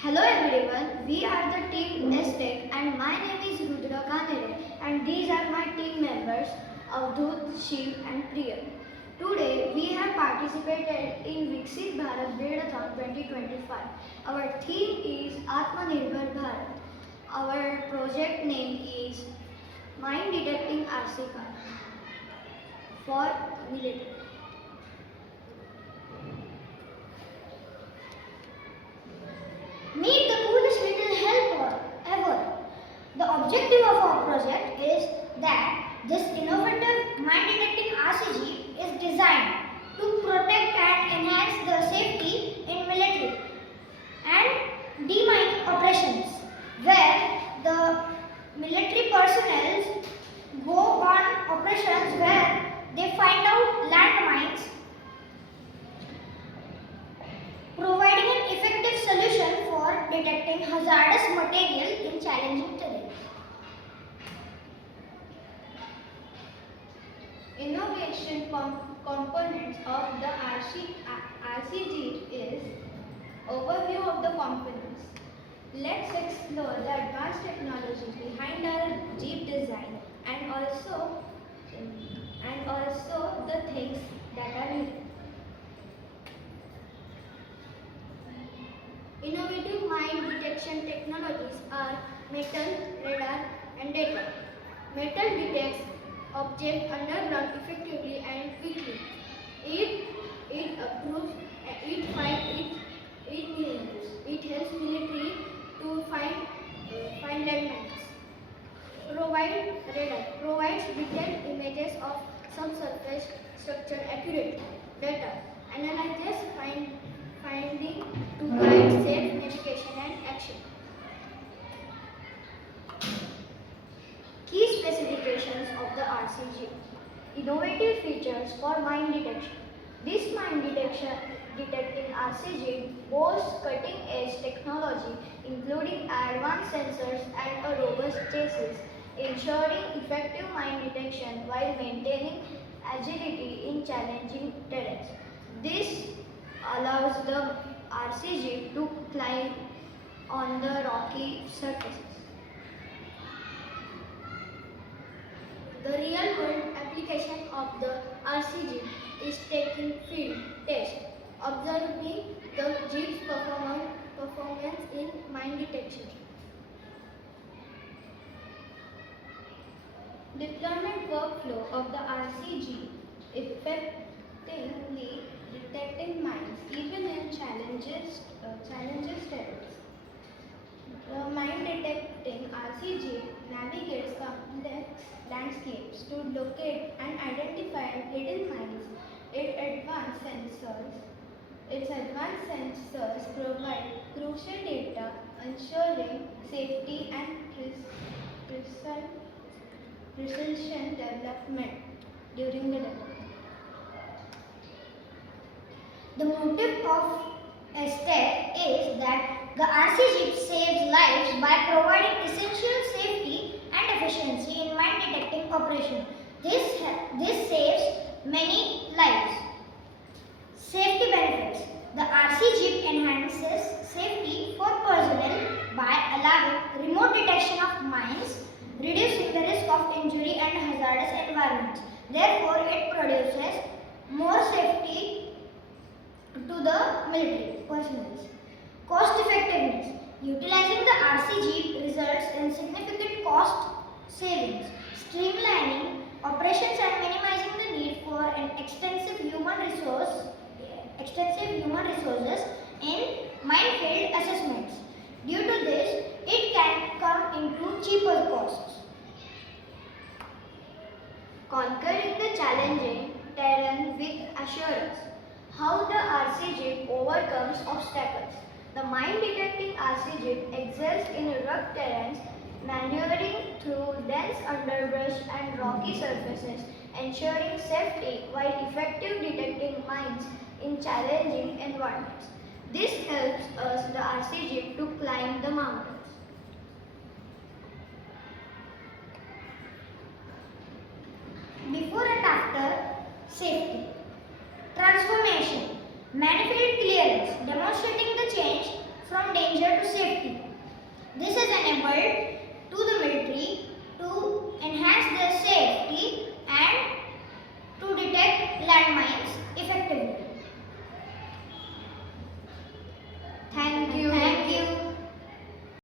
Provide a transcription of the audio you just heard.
Hello everyone, we are the team Tech and my name is Rudra Kanere and these are my team members Avdut, Shiv and Priya. Today we have participated in Viksit Bharat Buildathon 2025. Our theme is Atmanirbhar Bharat. Our project name is Mind Detecting RC Car for military. Meet the coolest little helper ever. The objective of our project is that this innovative mind detecting RCG is designed to protect and enhance the safety in military and demining operations where the military personnel go on operations where they find out landmines, providing an effective solution for detecting hazardous material in challenging terrain. Innovation components of the RCG is overview of the components. Let's explore the advanced technologies behind our Jeep design and also the things that are needed. Innovative mine detection technologies are metal, radar, and data. Metal detects objects underground effectively and quickly. It approves, it helps military to find landmines. Radar provides detailed images of subsurface structure accurately. Data analyzes finding to guide safe navigation and action. Key specifications of the RCG. Innovative features for mine detection. This mine detecting RCG boasts cutting-edge technology including advanced sensors and a robust chassis, ensuring effective mine detection while maintaining agility in challenging terrains. This allows the RCG to climb on the rocky surfaces. The real-world application of the RCG is taking field test, observing the Jeep's performance in mine detection. Deployment workflow of the RCG effectively detecting mines even in challenges terrains. The mine detecting RCG navigates complex landscapes to locate and identify hidden mines. Its advanced sensors provide crucial data ensuring safety and precision development during the development. The motive of STEP is that the RCG saves lives by providing essential safety and efficiency in mine detecting operation. This saves many lives. Safety benefits. The RCG enhances safety for personnel by allowing remote detection of mines, reducing the risk of injury and hazardous environments. Therefore, it produces more safety to the military personnel. Cost effectiveness. Utilizing the RCG results in significant cost savings, streamlining operations and minimizing the need for an extensive human resources in minefield assessments. Due to this, it can come into cheaper costs. Conquering the challenging terrain with assurance. How the RCG overcomes obstacles. The mine detecting RCG excels in rugged terrains, maneuvering through dense underbrush and rocky surfaces, ensuring safety while effectively detecting mines in challenging environments. This helps us, the RCG, to climb the mountains. Before and after safety. Transformation. Manifold clearance, demonstrating the change from danger to This has enabled